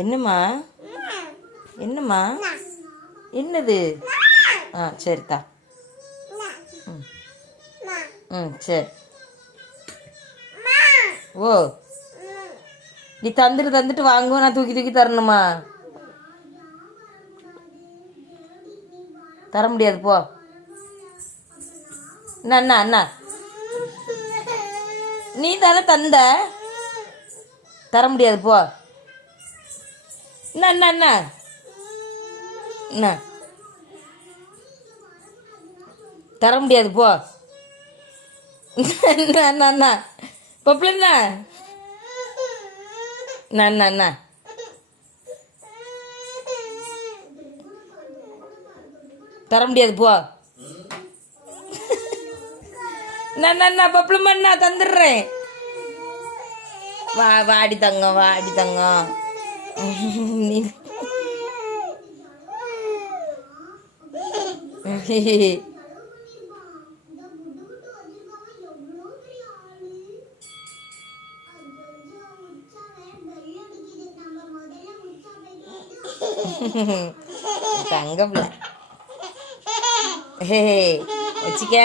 என்னம்மா என்னம்மா என்னது? சரித்தா. சரி. ஓ, நீ தந்துட்டு வாங்குவோம், நான் தூக்கி தூக்கி தரணுமா? தர முடியாது போ. அண்ணா அண்ணா நீ தானே தந்த, தர முடியாது போ. அண்ணா அண்ணா அண்ணா தர முடியாது போ. அண்ணா அண்ணா பப்பிலண்ணா அண்ணா அண்ணா தர முடியாது போ. அண்ணா பப்பிளம்மா தந்துடுறேன். வாடி தங்கம், வாடி தங்கம். நீ தங்கம்ல வச்சுக்க.